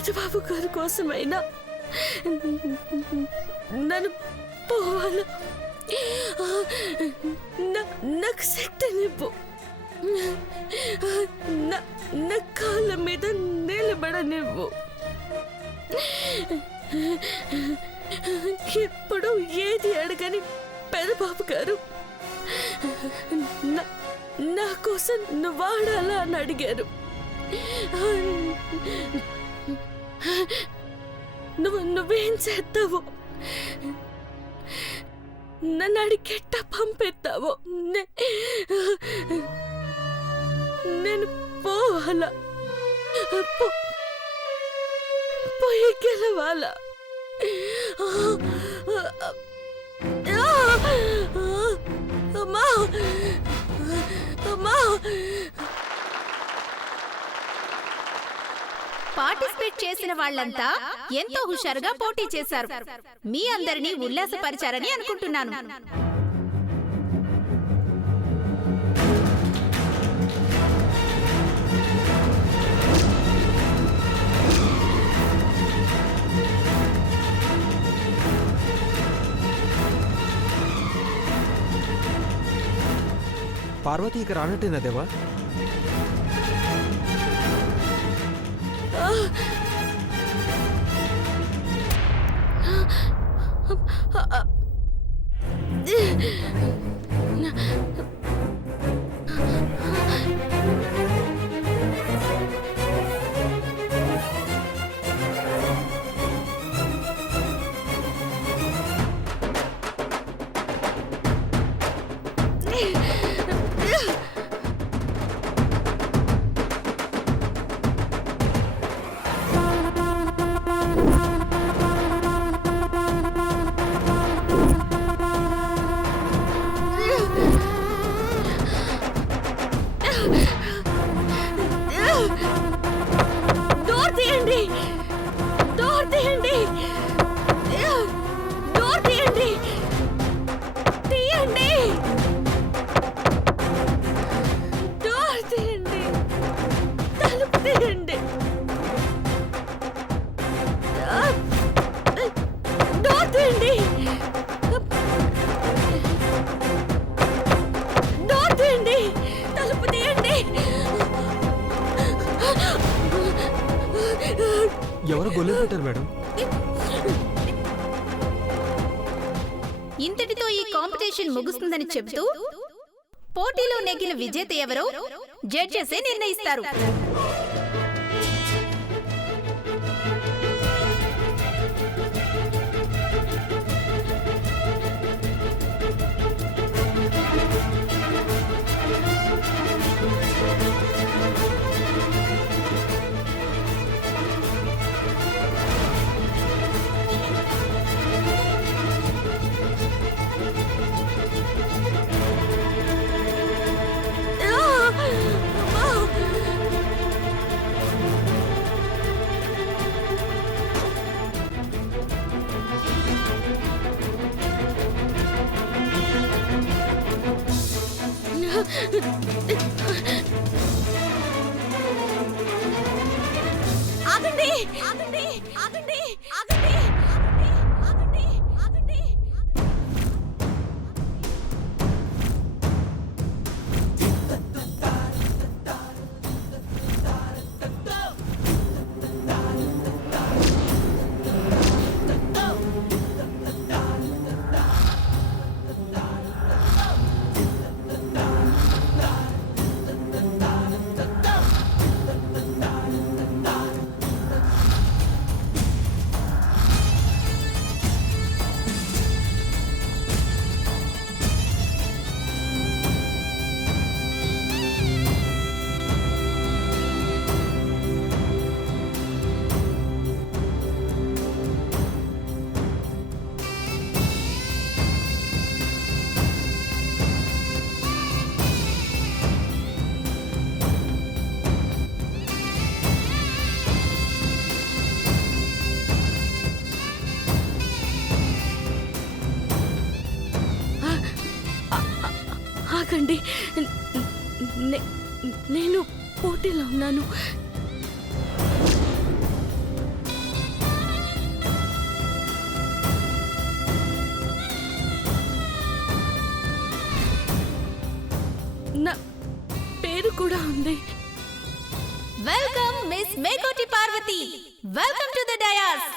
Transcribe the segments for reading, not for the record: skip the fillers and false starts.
పెద్దబాబు గారి కోసమైనా నన్ను పోవాలా? నాకు శక్తినివ్వు, నా కాళ్ళ మీద నిలబడనివ్వు. ఎప్పుడు ఏది అడగని పెద్దబాబు గారు నా కోసం నువ్వు వాడాలా అని అడిగారు. నువ్వేం చేస్తావో, నన్ను అడిగెట్ట పంపెత్తావో, నేను పోవాలా? పోయి గెలవాలా? అమ్మా, అమ్మా. పార్టిసిపేట్ చేసిన వాళ్ళంతా ఎంతో హుషారుగా పోటీ చేశారు. మీ అందరినీ ఉల్లాసపరిచారని అనుకుంటున్నాను. పార్వతి ఇక రానట్టేనా దేవా? ఎవరు గొల్లె పెట్టారు మేడం? ఇంతటితో ఈ కాంపిటీషన్ ముగుస్తుందని చెబుతూ పోటీలో నెగ్గిన విజేత ఎవరో జడ్జెసే నిర్ణయిస్తారు. ఆగండి, ఆగండి, ఆగండి, ఆగండి, ఆగండి, ఆగండి. ఆగండి, నేను పోటీలో ఉన్నాను. కూడా ఉంది. Welcome miss Mekoti Parvathi. Welcome to the dais.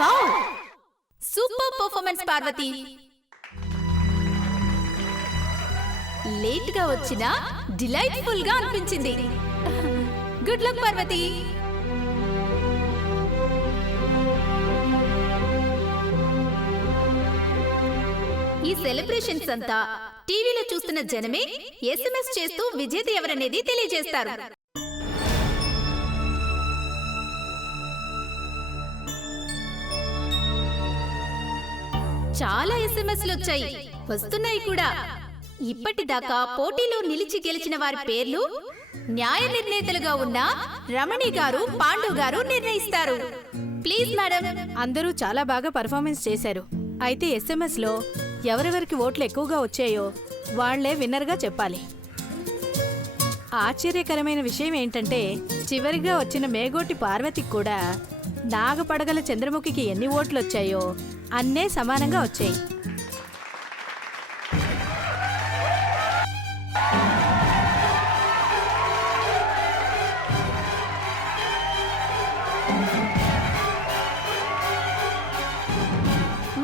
Wow, super performance Parvathi. Late గా వచ్చినా డిలైట్ఫుల్ గా అనిపించింది. Good luck Parvathi. ఈ సెలబ్రేషన్స్ అంతా టీవీలో చూస్తున్న జనమే SMS చేస్తూ విజేత ఎవరనేది తెలియజేస్తారు. చాలా SMSలు వచ్చాయి, వస్తున్నాయి కూడా. ఇప్పటిదాకా పోటీలో నిలిచి గెలిచిన వారి పేర్లు న్యాయ నిర్ణేతలుగా ఉన్న రమణి గారు, పాండు గారు నిర్ణయిస్తారు. Please madam. అందరూ చాలా బాగా పర్ఫార్మెన్స్ చేశారు. అయితే SMS లో ఎవరెవరికి ఓట్లు ఎక్కువగా వచ్చాయో వాళ్లే విన్నర్గా చెప్పాలి. ఆశ్చర్యకరమైన విషయం ఏంటంటే చివరిగా వచ్చిన మేగోటి పార్వతికి కూడా నాగపడగల చంద్రముఖికి ఎన్ని ఓట్లు వచ్చాయో అన్నే సమానంగా వచ్చాయి.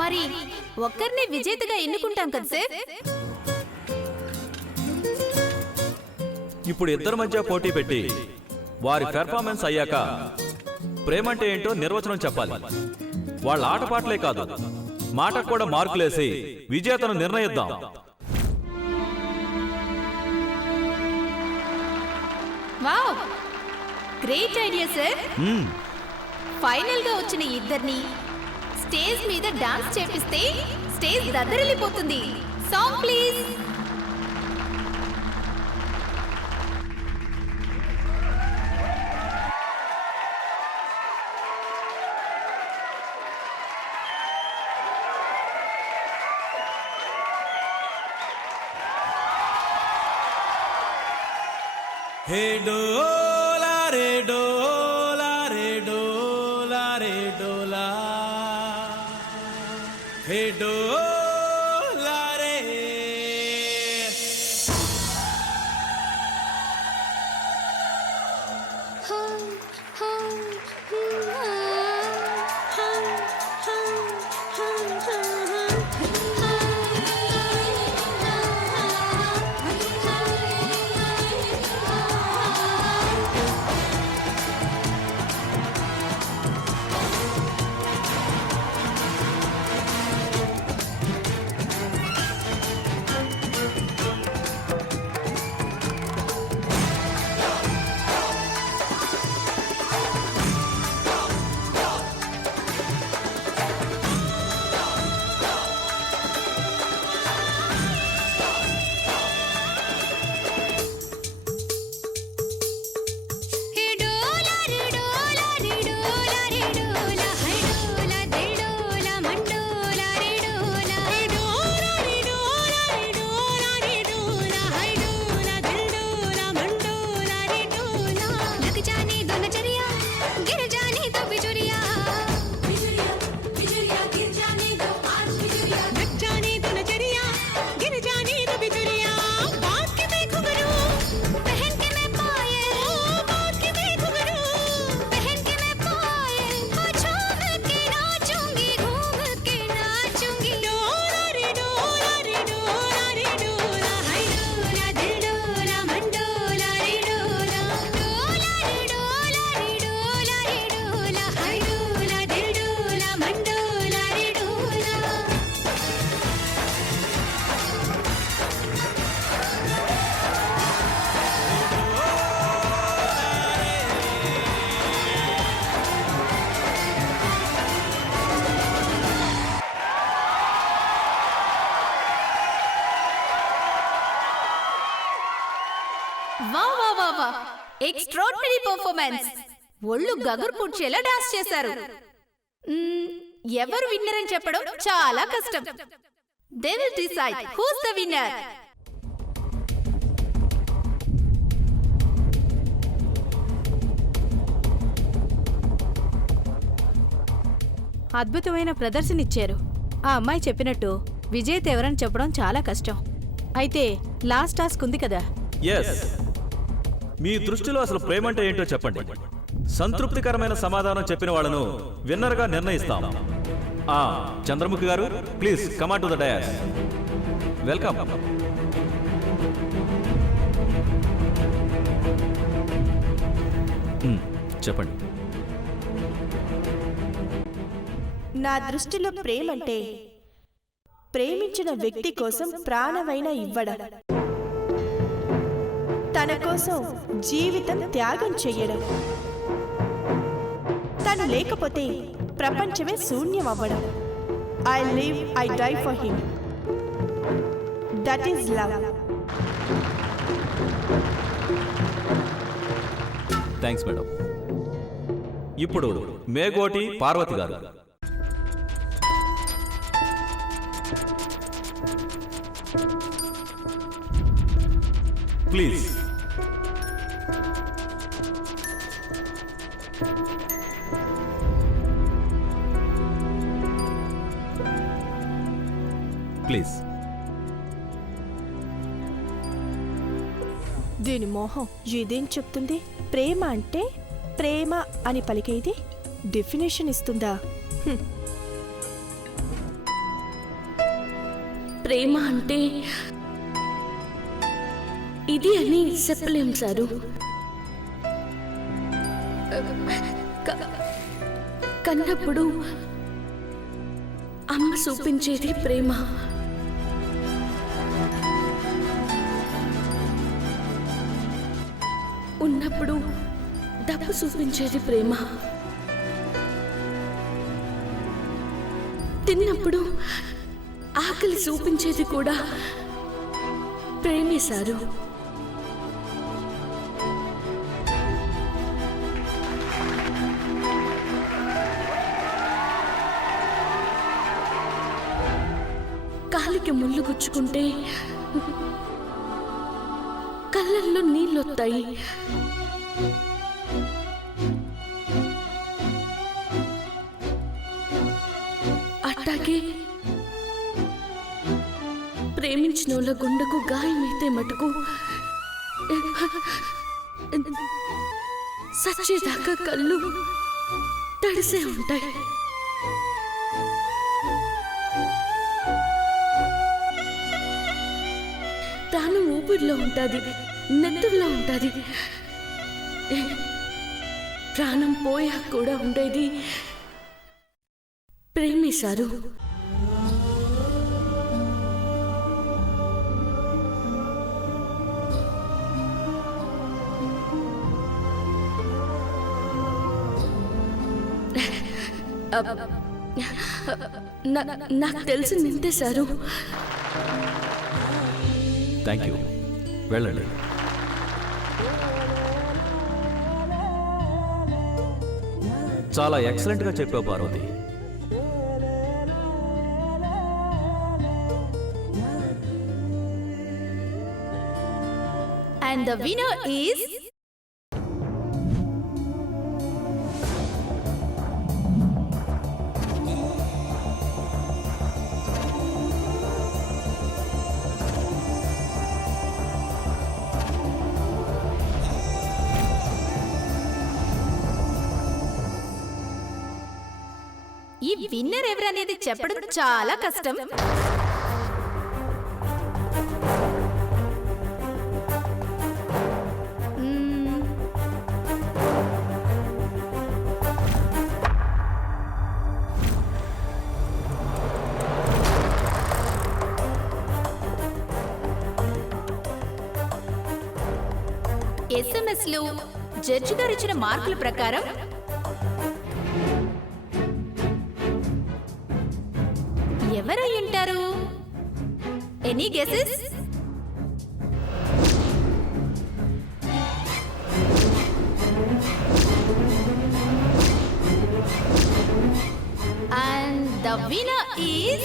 మరి ఒక్కరిని విజేతగా ఎన్నుకుంటాం కదా సార్? ఇప్పుడు ఇద్దరి మధ్య పోటీ పెట్టి వారి పెర్ఫార్మెన్స్ అయ్యాక ప్రేమంటే ఏంటో నిర్వచనం చెప్పాలి. వాళ్ళ ఆటపాటలే కాదు, మాటకు కూడా మార్కులేసి విజేతను నిర్ణయిద్దాం. Wow, great idea sir. Final గా వచ్చిన ఇద్దరిని స్టేజ్ మీద డాన్స్ చేపిస్తే స్టేజ్ దద్దరిల్లిపోతుంది. Song please. హే డోలా రే డోలా రే డోలా రే డోలా, హే డోలా రే. వా వా వా వా ఎక్స్ట్రార్డినరీ పర్ఫార్మెన్స్. ఒళ్ళు గగురు పుడ్చేలా డాన్స్ చేశారు. ఎవరు విన్నర్ అని చెప్పడం చాలా కష్టం. They will decide who's the winner. అద్భుతమైన ప్రదర్శన ఇచ్చారు. ఆ అమ్మాయి చెప్పినట్టు విజేత ఎవరని చెప్పడం చాలా కష్టం. అయితే లాస్ట్ టాస్క్ ఉంది కదా. ఎస్, మీ దృష్టిలో అసలు ప్రేమంటే ఏంటో చెప్పండి. సంతృప్తికరమైన సమాధానం చెప్పిన వాళ్ళను విన్నర్గా నిర్ణయిస్తాం. చంద్రముఖి గారు, please come to the dais. Welcome. చెప్పండి. నా దృష్టిలో ప్రేమంటే ప్రేమించిన వ్యక్తి కోసం ప్రాణమైనా ఇవ్వడం, తన కోసం జీవితం త్యాగం చెయ్యడం, తను లేకపోతే ప్రపంచమే శూన్యం అవ్వడం. I live, I die for him. That is love. Thanks madam. ఇప్పుడు మేగోటి పార్వతి గారు. ప్లీజ్. ప్లీజ్. దీని మోహం ఇదేం చెప్తుంది? ప్రేమ అంటే ప్రేమ అని పలికేది డెఫినేషన్ ఇస్తుందా? ప్రేమ అంటే ఇది అని చెప్పలేం సారు. కన్నప్పుడు అమ్మ చూపించేది ప్రేమ, ఉన్నప్పుడు డబ్బు చూపించేది ప్రేమ, తిన్నప్పుడు ఆకలి చూపించేది కూడా ప్రేమే సారు. కాలికి ముళ్ళు గుచ్చుకుంటే కళ్ళల్లో నీళ్ళొస్తాయి. అట్టాగే ప్రేమించిన వాళ్ళ గుండెకు గాయమైతే మటుకు సచ్చేదాకా కళ్ళు తడిసే ఉంటాయి. ప్రాణం ఊపిరిలో ఉంటుంది, నెత్తుల్లో ఉంటుంది. ప్రాణం పోయా కూడా ఉండేది ప్రేమిసారు. నాకు తెలిసింది ఇంతే సారు. Thank you. వెళ్ళండి. చాలా ఎక్సలెంట్గా చెప్పావు Parvathi. And the winner is ఈ విన్నర్ ఎవరనేది చెప్పడం చాలా కష్టం. ఎస్ఎంఎస్లు జడ్జి గారు ఇచ్చిన మార్కుల ప్రకారం ఎవరై ఉంటారు? Any guesses? winner is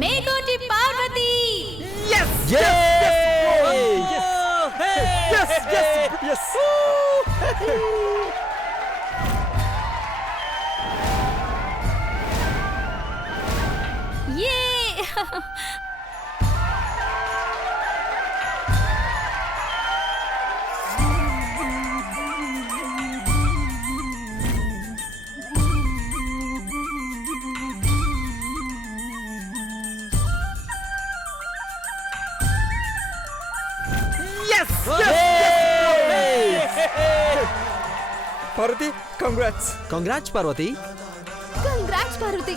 Megoti Parvathi. Yay! Parvathi congrats. Congrats Parvathi. Congrats, Parvathi.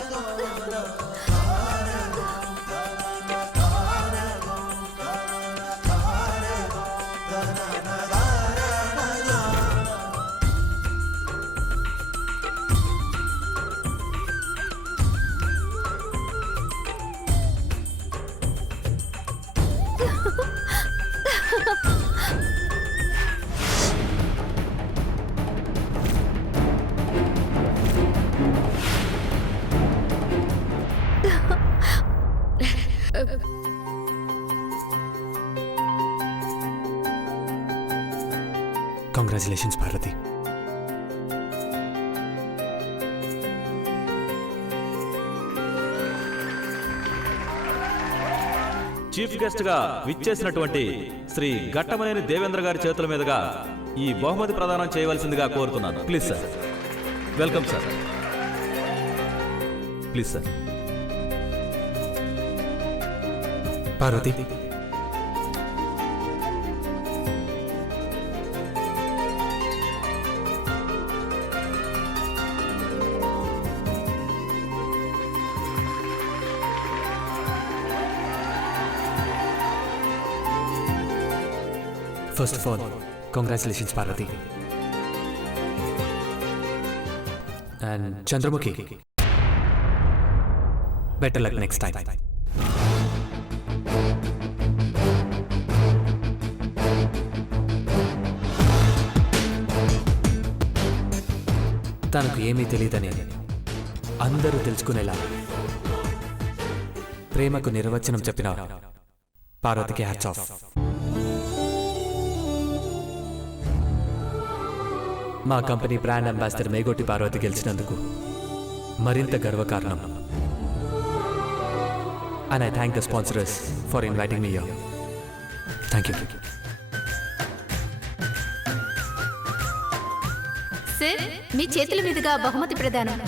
Congratulations Parvathi. Chief guest గా విచ్చేసినటువంటి శ్రీ ఘట్టమనేని దేవేంద్ర గారి చేతుల మీదుగా ఈ బహుమతి ప్రదానం చేయవలసిందిగా కోరుతున్నాను. Please sir. Welcome sir. Please sir. Parvathi, first of all congratulations Parvathi. And Chandramukhi, better luck next time. తనకు ఏమీ తెలియదని అందరూ తెలుసుకునేలా ప్రేమకు నిర్వచనం చెప్పిన పార్వతికి హ్యాట్స్ ఆఫ్. మా కంపెనీ బ్రాండ్ అంబాసిడర్ మేగోటి పార్వతి గెలిచినందుకు మరింత గర్వకారణం. And I thank the sponsors for inviting me here. Thank you. Sir, మీ చేతుల మీదుగా బహుమతి ప్రదానం.